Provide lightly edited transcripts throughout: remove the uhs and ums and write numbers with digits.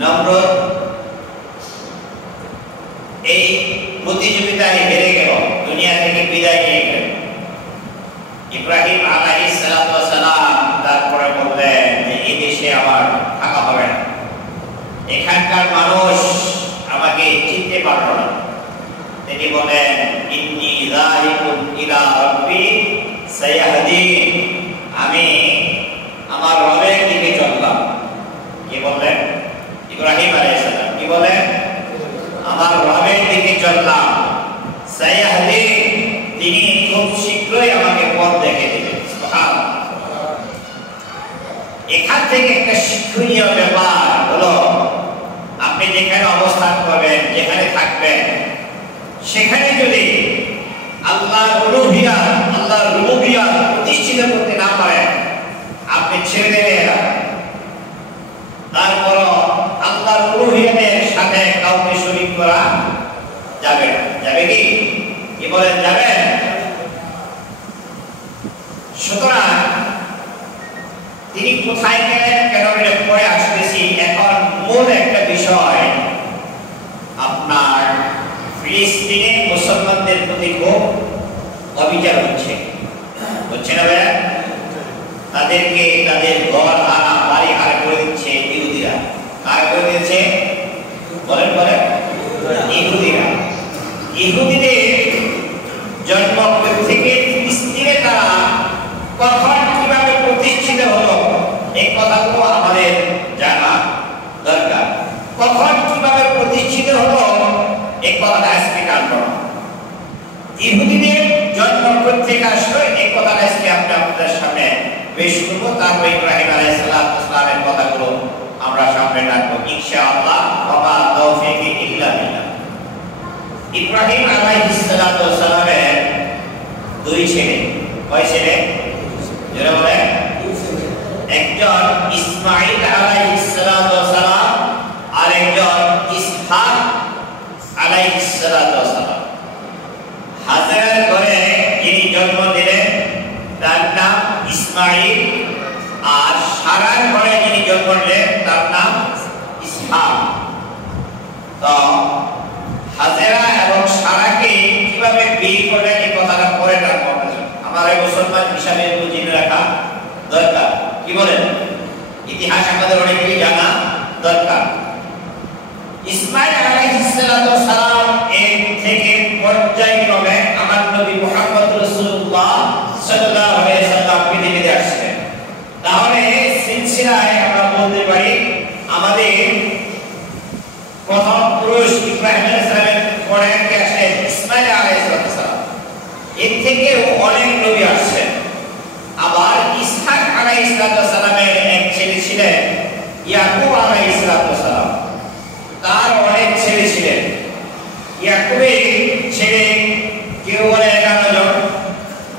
নমরুদ এই প্রতিযোগিতায় হেরে গেল, দুনিয়া থেকে বিদায় নিয়ে গেল। ইব্রাহিম আলাইহিস সালাম তারপরে বললেন যে এই দেশে আমার থাকা হবে না, এখানকার মানুষ আমাকে চিনতে পারল না। তিনি বলেন ইন্নী যাহিবুন ইলা রাব্বি সায়াহদিন, আমি আমার রবের দিকে চললাম। কি বললেন ইব্রাহিম আলাইহিস সালাম? কি বলেন? আমার রবের দিকে চললাম। সায়াহদিন, তিনি খুব শীঘ্রই আমাকে পথ দেখিয়ে দেবেন। সুবহানাল্লাহ। এখান থেকে একটা শিক্ষণীয় ব্যাপার হলো, আপনি যেখানে অবস্থান করবেন, যেখানে থাকবেন, সেখানে যদি আল্লাহর উলুহিয়াত, আল্লাহর রুবুবিয়্যাত প্রতিষ্ঠিত করতে না পারেন, আপনি ছেড়ে দেবেন। তারপর আল্লাহর উলুহিয়াতের সাথে কাউকে শরীক করা যাবে না। যাবে কি? কি বলেন, যাবে? সুতরাং তিনি কোথায় গেলেন, কেন গেলেন, পরে আসতেছি। এখন মূল একটা বিষয়, আপনার ফিলিস্তিনে মুসলমানদের প্রতি খুব অবিচার হচ্ছে না ভাইয়া? তাদেরকে তাদের ঘর আনা বাড়ি হারা করে দিচ্ছে ইহুদিরা। কারা করে দিয়েছে? বলেন বলেন। ইহুদিরা। ইহুদিদের জন্ম থেকে ফিলিস্তিনে তারা কখন কিভাবে প্রতিষ্ঠিত হলো, এই কথাগুলো আমাদের জানা দরকার। কখন কিভাবে প্রতিষ্ঠিত হলো এই কথাটা আজকে জানবো। ইহুদিদের জন্ম থেকে আসলো এই কথাটা আজকে আমি আপনাদের সামনে পেশ করবো। তারপর ইব্রাহিম আলাইহিস সালামের কথাগুলো আমরা সামনে রাখবো ইনশাআল্লাহ। ওয়া তাওফীকি ইল্লা বিল্লাহ। ইব্রাহিম আলাইহিস সালামের দুই ছেলে। কয় ছেলে? যারা বলে একজন ইসমাঈল আলাইহিস সালাম, আর একজন ইসহাক আলাইহিস সালাম। হাজেরার ঘরে যিনি জন্ম দিলেন তার নাম ইসমাঈল, আর সারার ঘরে যিনি জন্ম দিলেন তার নাম ইসহাক। তো হাজেরা এবং সারাকে কিভাবে বিয়ে করলেন এই কথাটা পরে রাখবো। আমার এই মুসলমান হিসাবে বুঝে রাখা দরকার। কি বলেন? ইতিহাস আমাদের অনেকেই জানা দরকার। ইসমাঈল আলাইহিস সালাম এর থেকে পর্যায়ক্রমে আমার নবী মুহাম্মদ রাসূলুল্লাহ সাল্লাল্লাহু আলাইহি সাল্লাম পৃথিবীতে আসলেন। তাহলে সিলসিলায় আমরা বলতে পারি আমাদের প্রথম পুরুষ ইব্রাহিম আলাইহিস সালামের পরে কে আসলেন? ইসমাঈল আলাইহিস সালাম। এর থেকেও অনেক নবী আসছেন। আবার ইসহাক আলাইহিস সালামের এক ছেলে ছিলেন ইয়াকুব আলাইহিস সালাম। তার অনেক ছেলে ছিলেন। ইয়াকুবের ছেলে কেউ বলে 11 জন,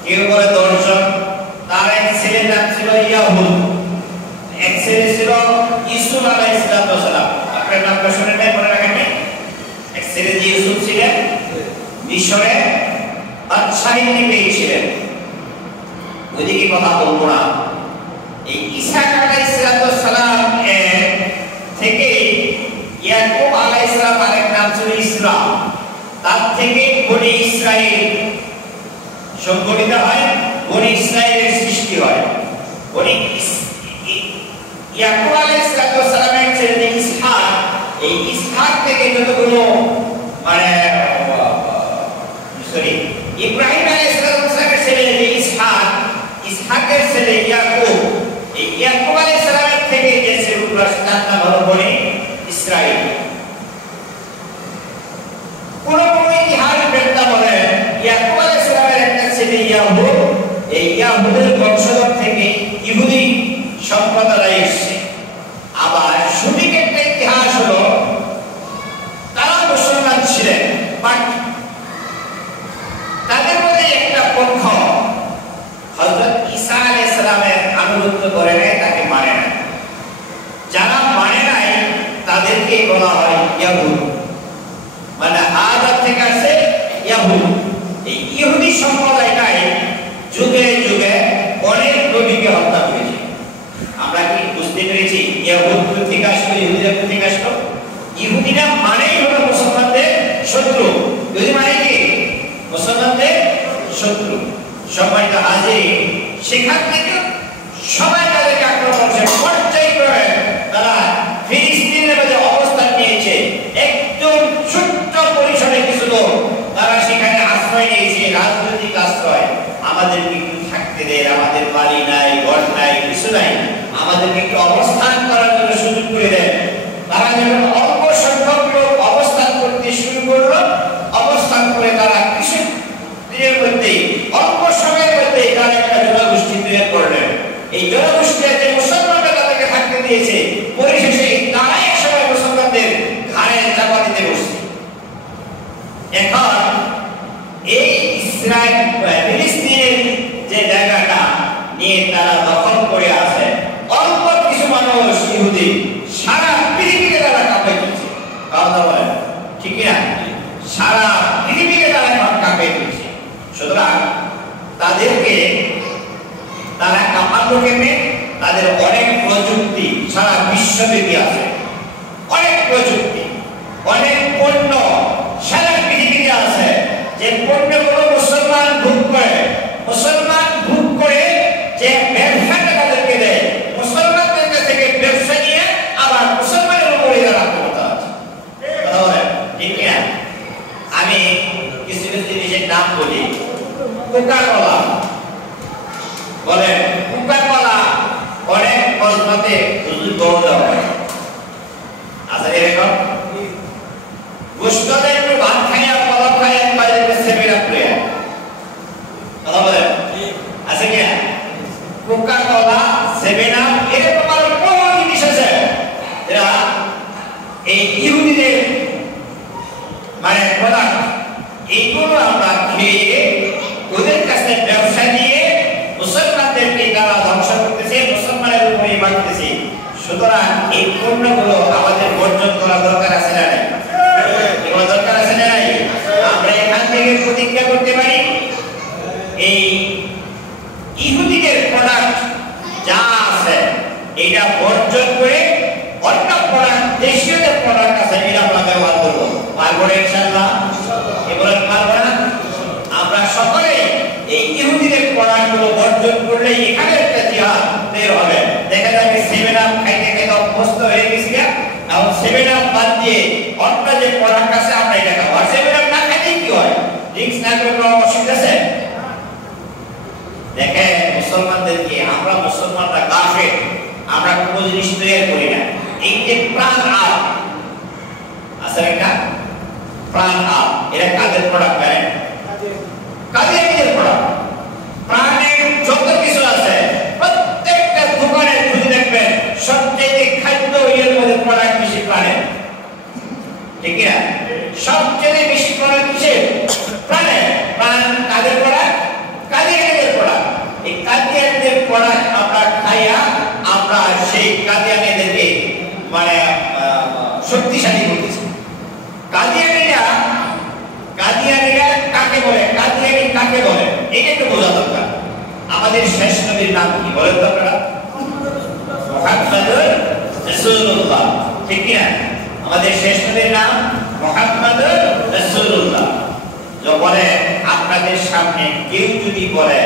কেউ বলে 10 জন। তার এক ছেলের নাম ছিল ইয়াহুদ, এক ছেলে ছিল ইউসুফ আলাইহিস সালাম। আপনার নামটা শুনে নেই, মনে রাখেন। এক ছেলে ইউসুফ ছিলেন, মিশরে বাদশাহী পেয়েছিলেন। ওইদিকে কথা বলবো না। এই ইসহাক আলাইহিস সালাম এর থেকে ইয়াকুব আলাইহিস সালাম আরেক নাম ছিল ইসরাম। তার থেকে বনি ইসরাইল সংগঠিত হয়, বনি ইসরাইলের সৃষ্টি হয়। ইয়াকুব আলাইহিস সালামের ছেলে ইসহাক, এই ইসহাক থেকে যতগুলো ইব্রাহিম আলাইহিস সালামের ছেলে ইসহাক, ইসহাকের ছেলে ইয়াকুব, এই ইয়াকুব আলাইহিস সালামের থেকে যে ছেলেগুলো তার নাম হলো বনি ইসরাইল। কোন ইতিহাস বেদা বলে ইয়াকুব আলাইহিস সালামের একটা ছেলে ইয়াহুদ, এই ইয়াহুদের বংশধর থেকে ইহুদি সম্প্রদায় এসেছে। আবার সঠিক একটা ইতিহাস হলো তারা মুসলমান ছিলেন, বাট তাদের মধ্যে একটা পক্ষ হযরত ঈসা আলাইহিস সালামের আনুগত্য করে নেয়, তাকে মানে না। যারা মানে নাই তাদেরকে বলা হয় ইয়াহুদ, মানে আরব থেকে আসে ইয়াহুদ। এই ইহুদি সম্প্রদায়টাই যুগে যুগে অনেক নবীকে হত্যা করেছে। আমরা কি বুঝতে পেরেছি? ইহুদ থেকে আসলো, ইহুদিরা থেকে আসলো। ইহুদিরা মানেই হলো মুসলমানদের শত্রু। ইহুদি মানে কি? মুসলমানদের শত্রু। সম্মানিত হাজির, সেখান থেকে সবাই তাদেরকে আক্রমণ করছে, পর্যায়ক্রমে তারা ফিলিস্তিনের মধ্যে অবস্থান নিয়েছে। একদম ছোট্ট পরিসরে কিছু লোক তারা সেখানে আশ্রয় নিয়েছে, রাজনৈতিক আশ্রয়। আমাদেরকে একটু থাকতে দেন, আমাদের বাড়ি নাই, ঘর নাই, কিছু নাই, আমাদেরকে একটু অবস্থান করার জন্য সুযোগ করে দেন। তারা যখন অল্প সংখ্যক লোক অবস্থান করতে শুরু করলো, অবস্থান করে তারা কিছু দিনের মধ্যেই, অল্প সময়ের মধ্যেই তারা একটা জনগোষ্ঠী তৈরি করলেন। এই জনগোষ্ঠীতে যে মুসলমানরা তাদেরকে থাকতে দিয়েছে, পরিশেষে তারাই একসময় মুসলমানদের ঘাড়ে চাপা দিতে বসছে। এখন এই ইসরায়েল ফিলিস্তিনের যে জায়গাটা নিয়ে তারা দখল করে আছে, অল্প কিছু মানুষ ইহুদি সারা পৃথিবীকে তারা কাঁপিয়ে দিচ্ছে। কথা বলেন ঠিক না? সারা পৃথিবীকে তারা কাঁপিয়ে দিচ্ছে। সুতরাং তাদেরকে তারা কাঁপানো কেমনে? তাদের অনেক প্রযুক্তি সারা বিশ্বব্যাপী আছে, অনেক প্রযুক্তি, অনেক পণ্য সারা পৃথিবীতে আছে। যে পণ্যগুলো মুসলমান ভোগ করে, মুসলমান ভোগ করে যে ব্যবসাটা তাদেরকে দেয়, মুসলমানদের কাছ থেকে ব্যবসা নিয়ে আবার মুসলমানের উপরে তারা আক্রমণ আছে। কথা বলেন ঠিক না? আমি কিছু কিছু জিনিসের নাম বলি। কোকা-কোলা বলেন, কোকা-কোলা অনেক মসজিদে হুজুর বড় হয়। আচ্ছা এরকম গোশতটা একটু ভাত খাইয়া কলা খাইয়া বাইরে সেমিরা প্রিয়া। কথা বলেন আছে কি? কোকা-কোলা, সেভেন আপ, এরকম আরো কোন জিনিস আছে এরা এই ইহুদিদের মানে প্রোডাক্ট, এইগুলো আমরা খেয়ে ওদের কাছে ব্যবসা নিয়ে মুসলমানদেরকে তারা ধ্বংস করতেছে, মুসলমানের উপরে মারতেছে। সুতরাং এই পণ্যগুলো আমাদের বর্জন করা দরকার আছে না নাই? এগুলো দরকার আছে না নাই? আমরা এখান থেকে প্রতিজ্ঞা করতে পারি, এই ইহুদিদের প্রোডাক্ট যা আছে এটা বর্জন করে অন্য প্রোডাক্ট, দেশীয় যে প্রোডাক্ট আছে এটা আমরা ব্যবহার করবো। পারবো না ইনশাআল্লাহ? এগুলো পারবো না? আমরা সকলে এই ইহুদিদের প্রোডাক্টগুলো বর্জন করলে এখানে একটা জিহাদ বের হবে। দেখা যাবে সেভেন আপ খাইতে খাইতে অভ্যস্ত হয়ে গেছি, এবং সেভেন আপ বাদ দিয়ে অন্য যে প্রোডাক্ট আছে আমরা এটা খাবো। আর সেভেন আপ না খাইতে কি হয়? ড্রিঙ্কস না করে কোনো অসুবিধা আছে? দেখেন মুসলমানদেরকে, আমরা মুসলমানরা কাফের, আমরা কোনো জিনিস তৈরি করি না। এই যে প্রাণ আপ আছে একটা প্রাণ আপ, এটা কাদের প্রোডাক্ট? জানেন? কাদিয়ানীদের প্রোডাক্ট। প্রাণের যত কিছু আছে প্রত্যেকটা দোকানে খুঁজে দেখবেন সবচেয়ে খাদ্য এর মধ্যে প্রোডাক্ট বেশি প্রাণের। ঠিক না? সবচেয়ে বেশি প্রোডাক্ট কিসের? প্রাণের। প্রাণ কাদের প্রোডাক্ট? কাদিয়ানীদের প্রোডাক্ট। এই কাদিয়ানীদের প্রোডাক্ট আমরা খাইয়া আমরা সেই কাদিয়ানীদেরকে মানে শক্তিশালী করতেছি। কাদিয়ানীরা কাকে বলে? কাদিয়ানী কাকে বলে এটা একটু বোঝা দরকার। আমাদের শেষ নবীর নাম কি বলেন তো আপনারা? মুহাম্মাদুর রাসূলুল্লাহ। ঠিক কি না? আমাদের শেষ নবীর নাম মুহাম্মাদুর রাসূলুল্লাহ। যখন আপনাদের সামনে কেউ যদি বলে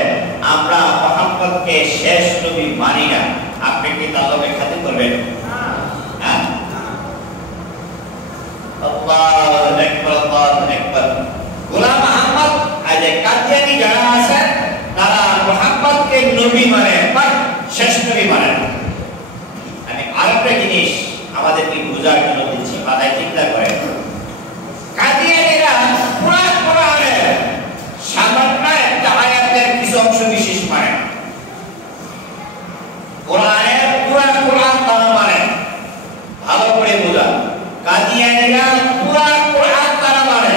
আমরা মুহাম্মদকে শেষ নবী মানি না, আপনি কি তার লগে খাতির করবেন? হ্যাঁ, আল্লাহু আকবার, আল্লাহু আকবার। গোলাম মুহাম্মদ আজ কাদিয়ানী যারা আছে তারা মুহাম্মদকে নবী মানে, বাট শেষ নবী মানে না। আমি আরেকটা জিনিস আমাদেরকে বোঝার জন্য দিচ্ছি, মাথায় চিন্তা করেন। কাদিয়ানীরা পুরা কোরআনের সামান্য একটা আয়াতের কিছু অংশ বিশেষ মানে, কোরআনের পুরা কোরআন তারা মানে। ভালো করে বোঝা, কাদিয়ানীরা পুরা কোরআন তারা মানে,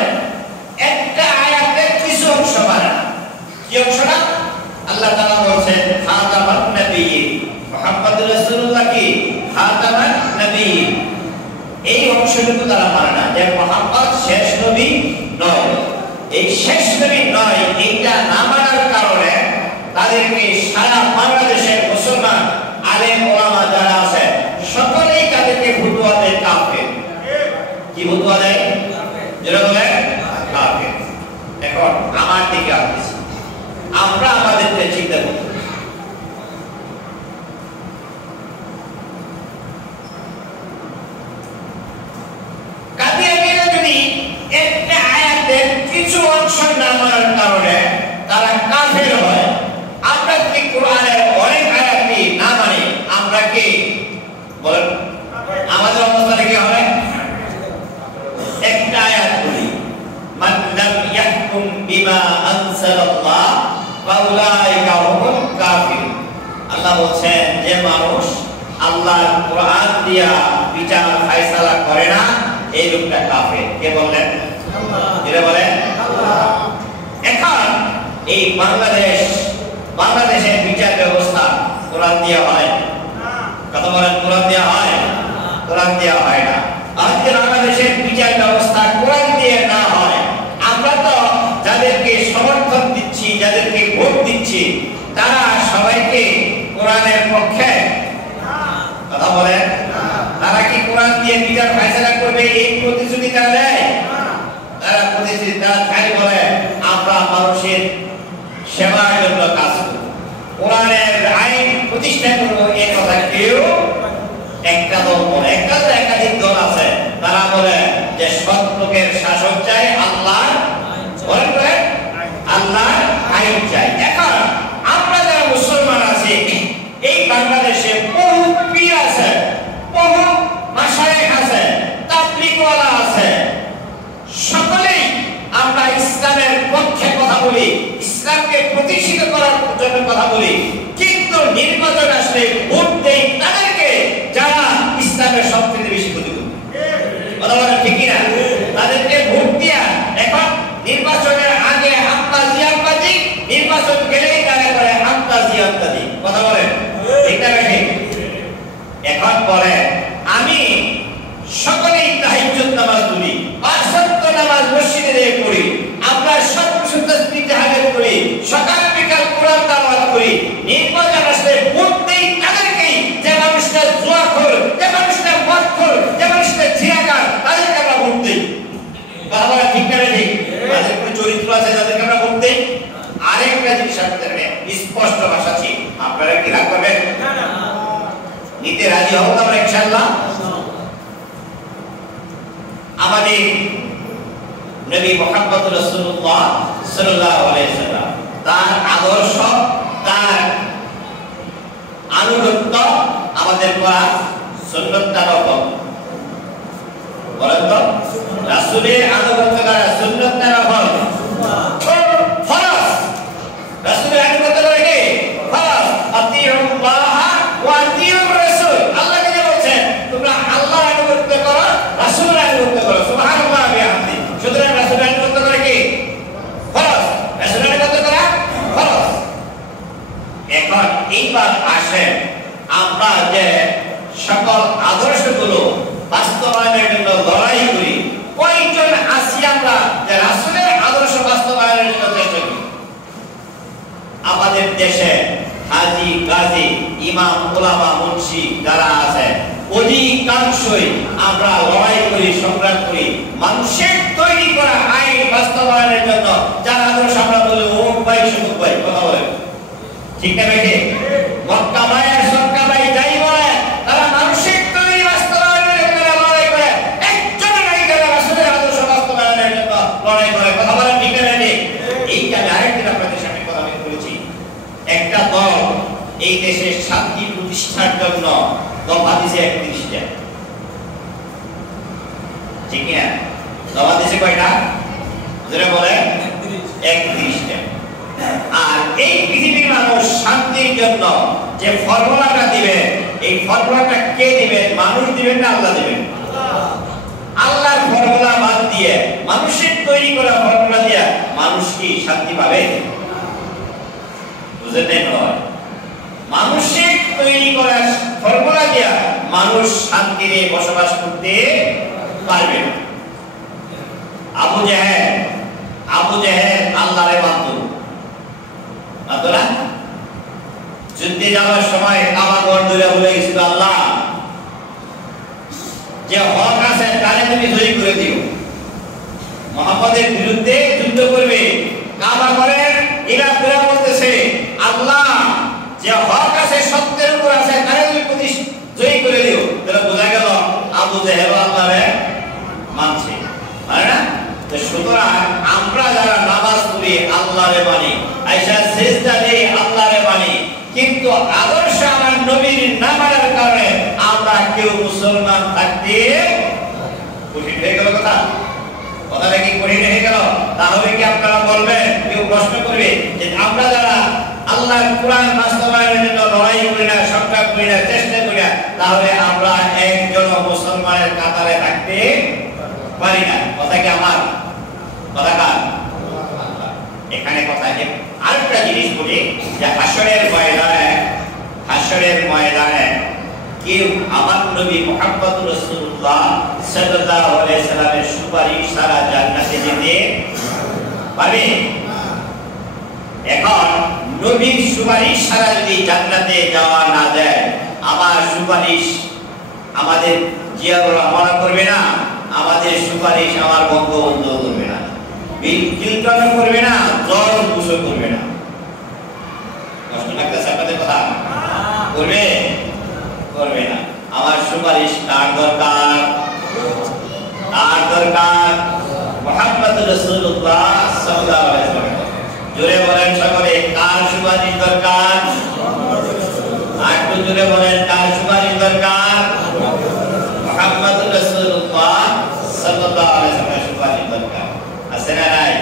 একটা আয়াতের কিছু অংশ মানে। কি অংশটা? আল্লাহ তাআলা বলেছেন খাতামান নবিয়্যিন, মুহাম্মদুর রাসূলুল্লাহ কি খাতামান নবিয়্যিন। এই অংশটুকু তারা মানে না, যে মুহাম্মদ শেষ নবী নয়। এই শেষ নবী নয় এটা না মানার কারণে তাদেরকে সারা বাংলাদেশের মুসলমান আলেম ওলামা যারা আছে আমরা আমাদেরকে চিন্তা করি। কাদিয়ানীরা যদি একটা আয়াতের কিছু অংশ না মানার কারণে তারা কাফের হয়, আমরা যদি কোরআনের অনেক আয়াতই না মানি, আমরা কি বলেন আমাদের অবস্থাটা কি হবে? একটা আয়াত বলি, মান লাম ইয়াহকুম বিমা আনজালাল্লাহ ফাউলাইকা হুমুল কাফিরুন। আল্লাহ বলেন যে মানুষ আল্লাহর কোরআন দিয়া বিচার ফয়সালা করে না, এই লোকটা কাফের। কে বললেন? আল্লাহ। এরা বলেন আল্লাহ। এখন এই বাংলাদেশের বিচার ব্যবস্থা কোরআন দিয়া হয় না। কথা বলেন, কোরআন দিয়া হয়? কোরআন দিয়া হয় না। আজকে বাংলাদেশের বিচার ব্যবস্থা কোরআন দিয়ে না হয়, আমরা তো যাদেরকে সমর্থন দিচ্ছি, যাদেরকে ভোট দিচ্ছি, তারা সবাইকে কোরআনের পক্ষে। কথা বলেন, তারা কি কোরআন দিয়ে বিচার ফয়সালা করবে এই প্রতিশ্রুতি তারা দেয়? তারা প্রতিশ্রুতি, তারা খালি বলে আমরা মানুষের সেবার জন্য কাজ করব, কোরআনের আইন প্রতিষ্ঠা করব, এই কথা কেউ একটা দল বলে। একটা তো একাধিক দল আছে, তারা বলে যে সৎ লোকের শাসক চাই, আল্লাহ বলেন আল্লাহ আইন চাই। এখন আমরা যারা মুসলমান আছি, এই বাংলাদেশে বহু পীর আছে, বহু মাশায়েখ আছে, তাবলীগওয়ালা আছে, সকলেই আমরা ইসলামের পক্ষে কথা বলি, ইসলামকে প্রতিষ্ঠিত করার জন্য কথা বলি, কিন্তু নির্বাচন আসলে ভোট দেই তাদেরকে যারা ইসলামের সবচেয়ে বেশি ক্ষতি করে। কথা বলেন ঠিক কিনা? তাদেরকে ভোট দিয়া এখন নির্বাচনের আগে হামলা জিয়াবাজি, নির্বাচন গেলেই তারা করে হামলা জিয়াবাজি। কথা বলেন ঠিক না ঠিক? এখন বলে আমি সকলেই তাহাজ্জুদ নামাজ পড়ি, ৫ ওয়াক্ত নামাজ মসজিদে পড়ি, আমরা সবকিছু তাসবিহ তাহলিল করি, সকাল বিকাল কোরআন তেলাওয়াত করি, নির্বাচন আসলে ভোট দেই তাদেরকেই যে মানুষটা জুয়াখোর, যে মানুষটা মদখোর, যে মানুষটা জিনাকার, তাদেরকে আমরা ভোট দেই। বাবা ঠিক না ঠিক? তাদের কোনো চরিত্র আছে যাদেরকে আমরা ভোট দেই? আরেকটা জিনিস আপনাদের স্পষ্ট ভাষা ছিল, আপনারা কি রাগ করবেন? নিতে রাজি হব আমরা ইনশাআল্লাহ। আমাদের নবী মুহাম্মদ রাসূলুল্লাহ সাল্লাল্লাহু আলাইহি সাল্লাম, তার আদর্শ, তার আনুগত্য আমাদের করা সুন্নাত নফল। বলেন তো, রাসূলের আনুগত্য করা সুন্নাত নফল? ফরজ। রাসূলের আনুগত্য করা কি ফরজ? আতিউল্লাহ ওয়া আতিউর রাসূল। আল্লাহ কি বলেছেন? তোমরা আল্লাহর আনুগত্য করো, রাসূলের আনুগত্য করো। সুবহানাল্লাহ বিহামদি। সুতরাং রাসূলের আনুগত্য করা কি ফরজ? রাসূলের আনুগত্য করা ফরজ। এখন এইবার আসেন, আমরা যে সকল আদর্শগুলো বাস্তবায়নের জন্য লড়াই করি, কয়জন আছি আমরা যে রাসূলের আদর্শ বাস্তবায়নের জন্য চেষ্টা করি? আমাদের দেশে হাজী, গাজী, ইমাম, উলামা, মুন্সি যারা আছে, অধিকাংশই আমরা লড়াই করি, সংগ্রাম করি মানুষের তৈরি করা আইন বাস্তবায়নের জন্য, যার আদর্শ আমরা বলি অমুক ভাই সমুক ভাই। কথা বলেন ঠিক না বেঠে? মক্কা ভাই আর সক্কা ভাই যাই বলে, তারা মানুষের তৈরি বাস্তবায়নের জন্য লড়াই করে, একজন নাই যারা রাসূলের আদর্শ বাস্তবায়নের জন্য লড়াই করে। কথা বলেন ঠিক না বেঠে? এইটা আরেকদিন আপনাদের সামনে কথা আমি বলেছি, একটা দল এই দেশের শান্তি প্রতিষ্ঠার জন্য দফা দিয়েছে 31টা। ঠিক না? দফা দিয়েছে কয়টা? যারা বলে 31টা। আর এই পৃথিবীর মানুষ শান্তির জন্য যে ফর্মুলাটা দিবে, এই ফর্মুলাটা কে দিবেন? মানুষ দিবেন না আল্লাহ দিবেন? আল্লাহর ফর্মুলা বাদ দিয়ে, মানুষের তৈরি করা ফর্মুলা দিয়ে মানুষ কি শান্তি পাবে? বুঝেন না? মানুষের তৈরি করা ফর্মুলা দিয়ে মানুষ শান্তিতে বসবাস করতে পারবে না। আবু জেহেল আল্লাহরে মানত না, যুদ্ধে যাওয়ার সময় কাবা ঘর ধরে বলে গেছিল, আল্লাহ যে হক আছে তারে তুমি জয়ী করে দিও। মুহাম্মদের বিরুদ্ধে যুদ্ধ করবে, কাবা ঘরের ইরাক বলতেছে জেহেল আল্লাহরে মানছে, মানে না? তো সুতরাং আমরা যারা নামাজ পড়ি আল্লাহরে মানি, আয়েশা সিজদা দেই আল্লাহরে মানি, কিন্তু আদর্শ আমার নবীর না মানার কারণে আমরা কেউ মুসলমান থাকতে কঠিন হয়ে গেল। কথাটা কি কঠিন হয়ে গেল? তাহলে কি আপনারা বলবেন, কেউ প্রশ্ন করবে যে আমরা যারা আল্লাহর কোরআন বাস্তবায়নের জন্য লড়াই করি না, সংগ্রাম করি না, চেষ্টা করি না, তাহলে আমরা একজন মুসলমানের কাতারে থাকতে পারি না? কথা কি আমার? কথা কার? এখানে কথা যে আরেকটা জিনিস বলি যে হাশরের ময়দানে কেউ আমার নবী মুহাম্মদ রাসূলুল্লাহ সাল্লাল্লাহু আলাইহি সাল্লামের সুপারিশ ছাড়া জান্নাতে যেতে পারবে? এখন নবীর সুপারিশ ছাড়া যদি জান্নাতে যাওয়া না যায়, আমার সুপারিশ আমাদের জিয়াউর রহমান করবে না, আমাদের সুপারিশ আমার বঙ্গবন্ধু করবে না, বিল ক্লিনটন করবে না, জর্জ বুশ করবে না। কষ্ট লাগতেছে আপনাদের কথা? করবে? করবে না। আমার সুপারিশ কার দরকার? কার দরকার? মুহাম্মদ রাসূলুল্লাহ সাল্লাল্লাহু আলাইহি ওয়াসাল্লাম। জোরে বলেন সকলে, কার সুপারিশ দরকার? একটু জোরে বলেন, কার সুপারিশ দরকার? মুহাম্মদ রাসূলুল্লাহ সাল্লাল্লাহু আলাইহি ওয়াসাল্লামের সুপারিশ দরকার। আছে না নাই?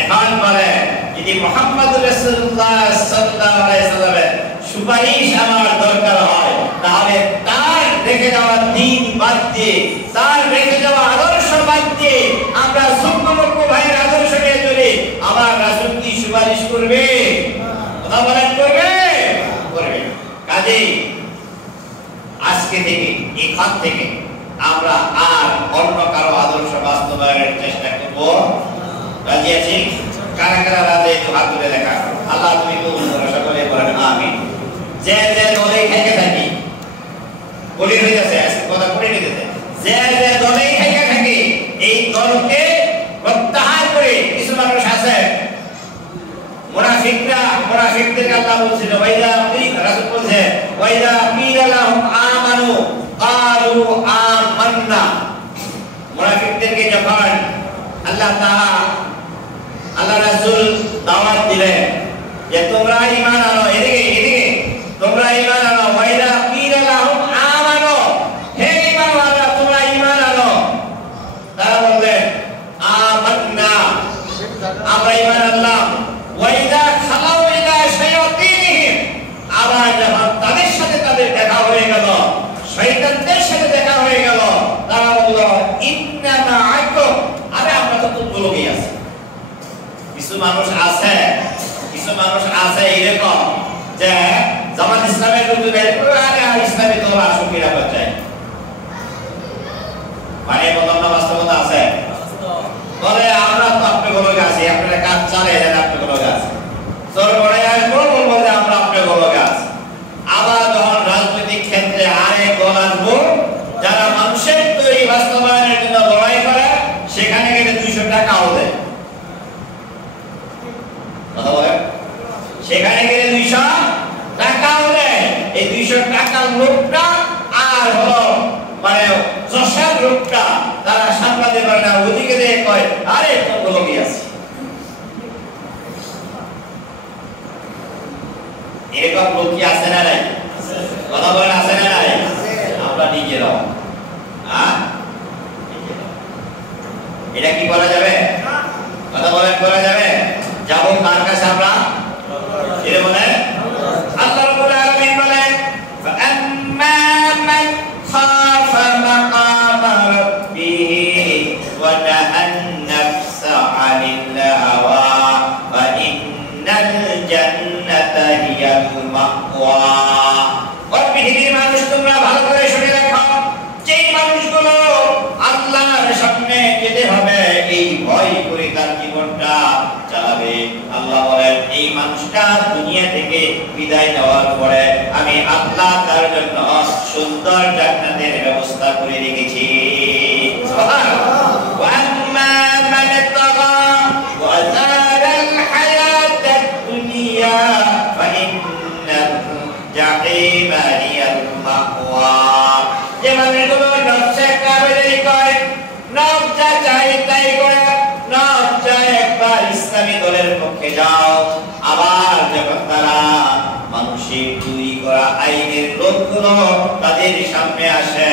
এখন বলে যদি মুহাম্মদ রাসূলুল্লাহ সাল্লাল্লাহু আলাইহি ওয়াসাল্লামের সুপারিশ আমার দরকার হয়, তাহলে তার রেখে যাওয়া দিন বাদ দিয়ে, তার রেখে যাওয়া আদর্শ বাদ দিয়ে আমরা সুন্নত ভাইয়ের আদর্শ নিয়ে চলি, আমার রাসূল কি সুপারিশ করবে? কথা বলেন, করবে? করবে। কাজেই আজকে থেকে, এখান থেকে আমরা আর অন্য কারো আদর্শ বাস্তবায়নের চেষ্টা করব। রাজি আছি? কারা কারা রাজি? হাত তুলে দেখা। আল্লাহ তুমি কবুল করো, সকলে বলেন আমিন। যে যে দলে থেকে থাকি, বলি হয়ে যাচ্ছে আজকে কথা করে নিতেছে, যে যে দলে থেকে থাকি, এই দলকে প্রত্যাহার করে কিছু মানুষ আছে মুনাফিকদেরকে আল্লাহ বলছিল, ওয়াইদা রাসূল বলছে, ওয়াইদা কিলা লাহুম আমানু ক্বালু আমান্না। মুনাফিকদেরকে যখন আল্লাহ তাআলা, আল্লাহ রাসূল দাওয়াত দিলেন যে তোমরা ঈমান আনো, এদিকে তোমরা ঈমান আনো, ওয়াইদা কিলা লাহুম আমানু, হে ঈমানওয়ালারা তোমরা ঈমান আনো, তারা বললেন আমান্না, আমরা ঈমান আনলাম। ওয়াইদা খালাউ ইলা শায়াতিনহিম, আবার যখন তাদের সাথে তাদের দেখা হয়ে গেল, শয়তানদের সাথে দেখা হয়ে গেল, তারা বলল ইন্না মাআকুম, আরে আমরা তো তোমরা লোকই আছি। কিছু মানুষ আছে এরকম যে জামাত ইসলামের লোকদের আরে ইসলামী দল আসুক এরা চায়, মানে বললাম না, বাস্তবতা আছে। বলে আমরা তো আপনাদের লোক আছি, আপনারা কাজ চালিয়ে যান, আপনাদের লোক আছে, তোর বড় আসবো, বলবো যে আমরা আপনাদের লোক আছি। আবার যখন রাজনৈতিক ক্ষেত্রে আরেক দল আসবো যারা মানুষের তৈরি বাস্তবায়নের জন্য লড়াই করে, সেখানে গেলে 200 টাকাও দেয়। কথা বলে, সেখানে গেলে 200 টাকাও দেয়। এই 200 টাকার লোকটা আর হলো মানে যশার লোকটা তারা সামলাতে পারে না, ওদিকে দিয়ে কয় আরে তোর লোকই আছে। এরকম লোক কি আছে না নাই? কথা বলেন, আছে না নাই? আমরা নিজেরাও, এটা কি করা যাবে? কথা বলেন, করা যাবে? যাবো কার কাছে আমরা? এটা বলেন আল্লাহ রাব্বুল আলামিন বলেন, ফাআম্মা মান খাফা মাকামা রাব্বিহি ওয়া নাহান নাফসা আনিল হাওয়া ফা ইন্নাল জান্নাতা হিয়াল মাওয়া। ও পৃথিবীর মানুষ, তোমরা ভালো করে শুনে রাখো, যেই মানুষগুলো আল্লাহর সামনে যেতে হবে এই ভয় করে তার জীবনটা চালাবে, আল্লাহ বলেন এই মানুষটা দুনিয়া থেকে বিদায় নেওয়ার পরে আমি আল্লাহ তার জন্য সুন্দর জান্নাতের ব্যবস্থা করে রেখেছি। সুবহানাল্লাহ। ওয়া আম্মা মান তাগা ওয়া যারাল হায়াতাদ দুনিয়া ফা ইন্নাল জাহিমা হিয়াল মাওয়া। যে মানুষগুলো নফসে কাবেরি করে, নফস যা চায় তাই করে, নফস চায় একবার ইসলামী দলের পক্ষে যাও, আবার যখন তারা মানুষের তৈরি করা আইনের লোকগুলো তাদের সামনে আসে,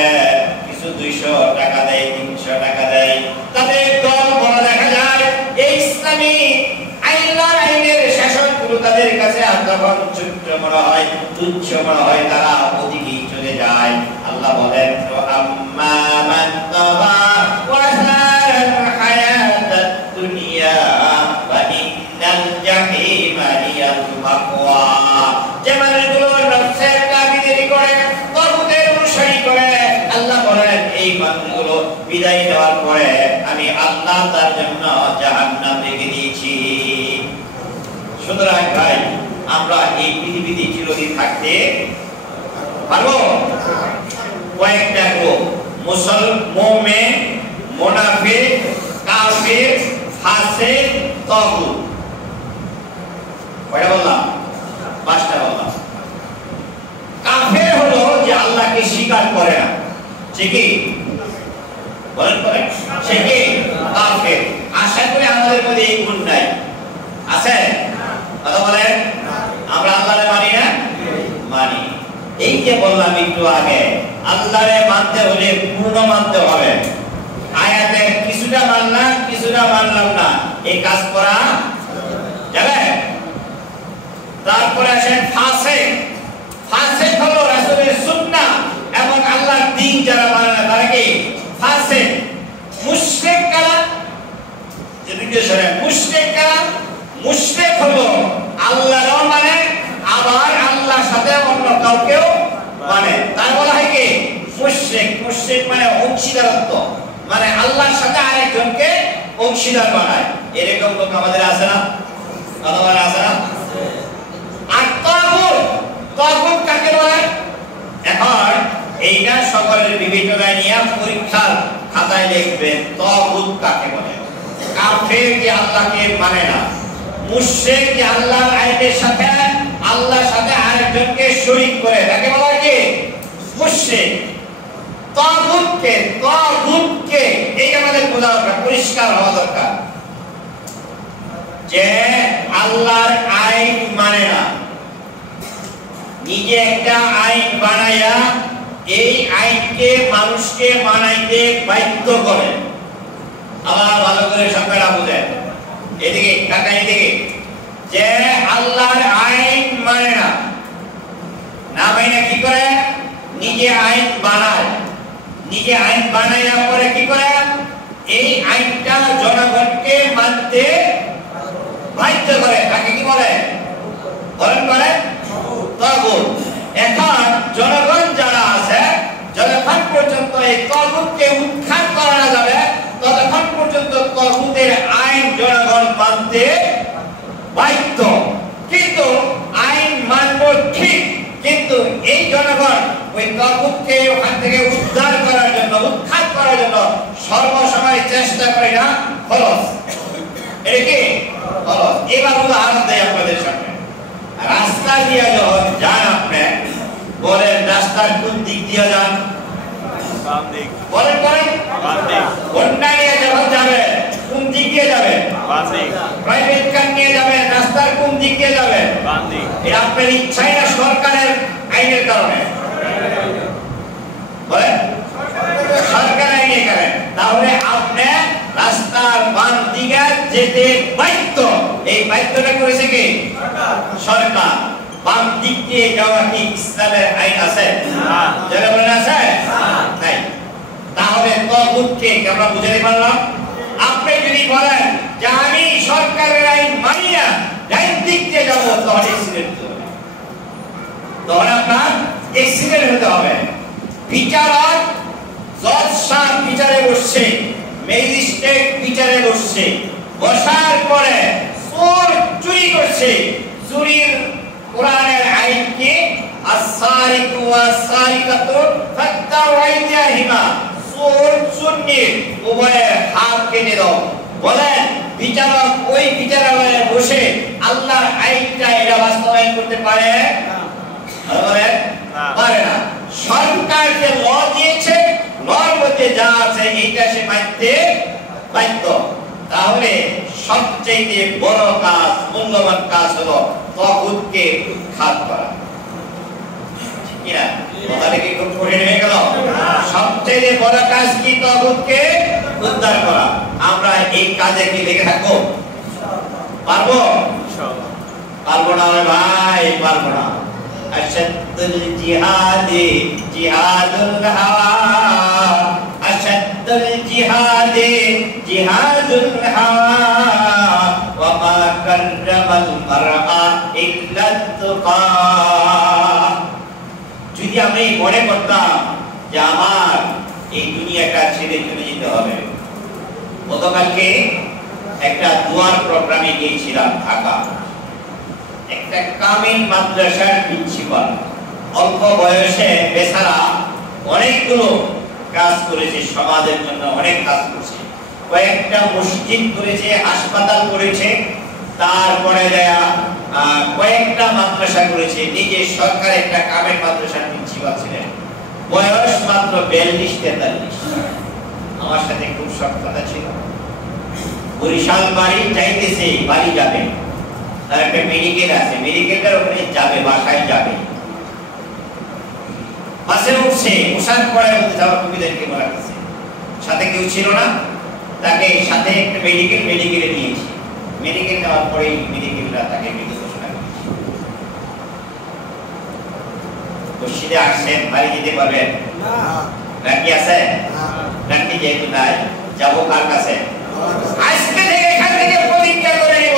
কিছু 200 টাকা দেয়, 300 টাকা দেয়, তাদের দল বড় দেখা যায়, এই ইসলামী আইনের শাসনগুলো তাদের কাছে তখন ছোট্ট মনে হয়, তুচ্ছ মনে হয়, তারা ওদিকেই চলে যায়। আল্লাহ বলেন, তো আম্মা মান তাগা ওয়া সারাল হায়াতাদ দুনিয়া ওয়া ইন্নাল জাহিমা হিয়াল মাওয়া। যে মানুষগুলো নফসের কাবিরি করে, তাগুতের অনুসরণ করে, আল্লাহ বলেন এই মানুষগুলো বিদায় দেওয়ার পরে আমি আল্লাহ তার জন্য জাহান্নাম রেখে দিয়েছি। সুতরাং ভাই, আমরা এই পৃথিবীতে চিরদিন থাকতে পারবো? কয়েকটা গ্রুপ, মুমিন, মুনাফিক, কাফির, ফাসিক, তাগুত। কয়টা বললাম? 5টা বললাম। কাফের হলো যে আল্লাহকে স্বীকার করে না, সে কি বলেন? করেন, সে কি কাফের। আশা করি আমাদের মধ্যে এই গুণ নাই, আছে? কথা বলেন, আমরা আল্লাহরে মানি না? মানি। এই যে বললাম একটু আগে, আল্লাহরে মানতে হলে পূর্ণ মানতে হবে। আয়াতে কিছুটা মানলাম, কিছুটা মানলাম না, এই কাজ করা যাবে? তারপরে আসেন ফাসিক। ফাসিক হলো রাসূলের সুন্নাহ এবং আল্লাহর দ্বীন যারা মানে না, তারা কি ফাসিক। মুশরিক কারা? যেদিকে সরে মুশরিক কারা? মুশরিক হলো আল্লাহরও মানে, আবার আল্লাহর সাথে অন্য কাউকেও মানে, তার বলা হয় কি মুশরিক। মুশরিক মানে অংশীদারত্ব, মানে আল্লাহর সাথে আরেকজনকে অংশীদার বানায়। এরকম লোক আমাদের আছে না? আমাদের আছে না? আর তাগুত, তাগুত কাকে বলে? এখন এইটা সকলের বিবেচনায় নিয়ে পরীক্ষার খাতায় লিখবেন, তাগুত কাকে বলে। কাফের যে আল্লাহকে মানে না, মুশরিক যে আল্লাহর আইনের সাথে আল্লাহর সাথে আরেকজনকে শরীক করে, তাকে বলা হয় কি মুশরিক। তাগুতকে, তাগুতকে এই আমাদের বোঝা দরকার, পরিষ্কার হওয়া দরকার, যে আল্লাহর আইন মানে না, নিজে একটা আইন বানায়া এই আইনকে মানুষকে মানাইতে বাধ্য করে। আবার ভালো করে সংখ্যাটা বুঝেন, এদিকে কাকা, এদিকে, যে আল্লাহর আইন মানে না, না মানে কি করে? নিজে আইন বানায়, নিজে আইন বানাইয়া পরে কি করে? এই আইনটা জনগণকে মানতে বাধ্য করে, তাকে কি বলে? বলেন করে তাগুত। এখন জনগণ যারা আছে, যতক্ষণ পর্যন্ত এই তাগুতকে উৎখাত করা না যাবে, ততক্ষণ পর্যন্ত তাগুতের আইন জনগণ মানতে বাধ্য। কিন্তু আইন মানব ঠিক, কিন্তু এই জনগণ ওই তাগুতকে ওখান থেকে উদ্ধার করার জন্য, উৎখাত করার জন্য সর্বসময় চেষ্টা করে না। খরচ, এটা কি খরচ? এবার উদাহরণ দেয় আপনাদের সামনে। রাস্তা দিয়ে যখন যান, আপনি বলেন রাস্তার কোন দিক দিয়ে যান? বাম দিক। বলেন করেন, বাম দিক। হোন্ডা নিয়ে যখন যাবে, কোন দিক দিয়ে যাবে? বাম দিক। প্রাইভেট কার নিয়ে যাবে, রাস্তার কোন দিক দিয়ে যাবে? বাম দিক। এটা আপনার ইচ্ছাই না সরকারের আইনের কারণে? বলেন, সরকার আইনের কারণে। তাহলে আপনি রাস্তার বাম দিকে যেতে বাধ্য। এই বাধ্যটা করেছে কি সরকার। বাম দিক দিয়ে যাওয়া কি ইসলামের আইন আছে? যারা বলেন আছে? নাই। তাহলে তাগুতকে আমরা বুঝাতে পারলাম। আপনি যদি বলেন যে আমি সরকারের আইন মানি না, ডাইন দিক দিয়ে যাবো, তাহলে অ্যাক্সিডেন্ট হবে, তখন আপনার অ্যাক্সিডেন্ট হতে হবে। বিচারক, জজ সাহেব বিচারে বসছে, ম্যাজিস্ট্রেট বিচারে বসছে, বসার পরে চোর চুরি করছে, চুরির কোরআনের আইন কি? আস-সারিকু ওয়াস-সারিকাতু ফাকতাউ আইদিয়াহিমা, চোর চুরনির উভয়ের হাত কেটে দাও। বলেন বিচারক ওই বিচারালয়ে বসে আল্লাহর আইনটা এটা বাস্তবায়ন করতে পারে? বলেন পারে না। সরকার যে ল দিয়েছে, মধ্যে যা আছে এইটা সে মানতে বাধ্য। তাহলে সবচেয়ে বড় কাজ, মূল্যবান কাজ হলো তাগুতকে উৎখাত করা। ঠিক না? কথাটা কি খুব কঠিন হয়ে গেল? সবচেয়ে বড় কাজ কি? তাগুতকে উদ্ধার করা। আমরা এই কাজে কি লেগে থাকবো? পারবো? পারবো না ভাই, পারবো না। আশাদ্দুল জিহাদি জিহাদুল হাওয়া, আশাদ্দুল জিহাদি জিহাদুল হাওয়া, ওয়া মা কাররামাল মারআ ইল্লা তুকা। যদি আমরা মনে করতাম যে আমার এই দুনিয়াটা ছেড়ে চলে যেতে হবে। গতকালকে একটা দুয়ার প্রোগ্রামে গিয়েছিলাম ঢাকা। একটা কামিল মাদ্রাসার প্রিন্সিপাল, অল্প বয়সে বেচারা অনেকগুলো কাজ করেছে, সমাজের জন্য অনেক কাজ করেছে। কয়েকটা মসজিদ করেছে, হাসপাতাল করেছে, তারপরে কয়েকটা মাদ্রাসা করেছে। নিজে সরকার একটা কামিল মাদ্রাসার প্রিন্সিপাল ছিলেন। বয়স মাত্র 42-43। আমার সাথে খুব সখ্যতা ছিল। বরিশাল বাড়ি যাইতেছে, বাড়ি যাবে, তার একটা মেডিকেল আছে, মেডিকেলটার ওখানে যাবে, বাসায় যাবে। বাসে উঠছে, উঠার পরে বলতে যাওয়ার কবিদেরকে বলা গেছে, সাথে কেউ ছিল না, তাকে সাথে একটা মেডিকেলে নিয়েছে। মেডিকেল নেওয়ার পরে মেডিকেলটা তাকে মৃত ঘোষণা করেছে। মসজিদে আসছেন, বাড়ি যেতে পারবেন? রাখি আছে? রাখি যেহেতু নাই, যাবো কার কাছে? আজকে থেকে এখান থেকে প্রতিজ্ঞা করে নিব,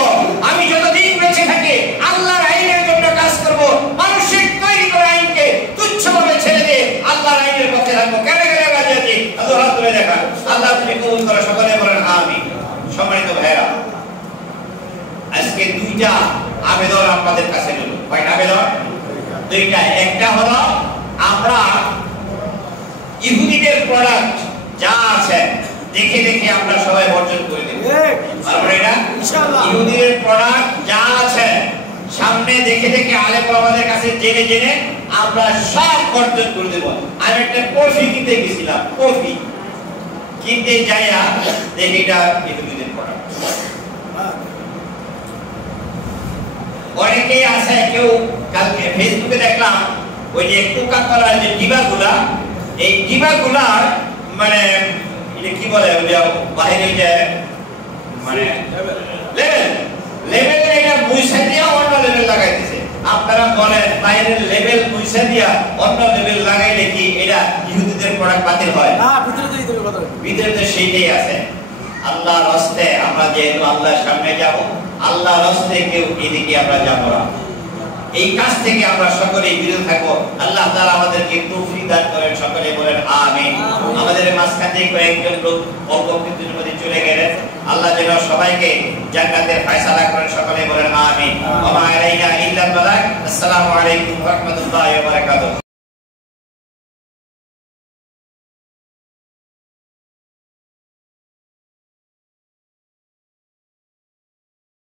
আমি যতদিন বেঁচে থাকি আল্লাহর আইনের জন্য কাজ করব। মানুষের তৈরি করা আইনকে তুচ্ছভাবে ছেড়ে দিয়ে আল্লাহর আইনের পক্ষে থাকবো। কেন বাজে আছি? আল্লাহ হাত তুলে দেখা। আল্লাহ তুমি কবুল করো, সকলে বলেন আমিন। সম্মানিত ভাইরা, আজকে দুইটা আবেদন আপনাদের কাছে রইল। কয়টা আবেদন? দুইটা। একটা হলো আমরা ইহুদিদের প্রোডাক্ট যা আছে দেখে দেখে আমরা সবাই বর্জন করে দেব। তারপরে এটা ইহুদিদের প্রোডাক্ট যা আছে সামনে দেখে দেখে আলেম আমাদের কাছে জেনে জেনে আমরা সব বর্জন করে দেব। আমি একটা কফি কিনতে গেছিলাম, কফি কিনতে যাইয়া দেখি এটা ইহুদিদের প্রোডাক্ট। অনেকেই আছে, কেউ কালকে ফেসবুকে দেখলাম ওই যে কোকা-কোলার যে ডিবাগুলা, এই ডিবাগুলার মানে কি বলে ওই যে বাইরে যে মানে লেভেল এটা মুইসা দিয়া অন্য লেভেল লাগাইতেছে। আপনারা বলেন বাইরের লেভেল মুইসা দিয়া অন্য লেভেল লাগাইলে কি এটা ইহুদিদের প্রোডাক্ট বাতিল হয়? না, ভিতরে তো সেইটাই আছে। আল্লাহর রাস্তায় আমরা যেহেতু আল্লাহর সামনে যাব, আল্লাহর রাস্তায় কেউ এদিকে আমরা যাব না। এই কাজ থেকে আমরা সকলেই বিরত থাকবো। আল্লাহ তাআলা আমাদেরকে তৌফিক দান করেন, সকলে বলেন আমিন। আমাদের মাঝখান থেকে কয়েকজন লোক অল্প কিছুদিনের মধ্যে চলে গেলেন, আল্লাহ যেন সবাইকে জান্নাতের ফয়সালা করেন, সকলে বলেন আমিন। ওয়া মা আলাইনা ইল্লাল বালাগ। আসসালামু আলাইকুম ওয়া রাহমাতুল্লাহি ওয়া বারাকাতুহু।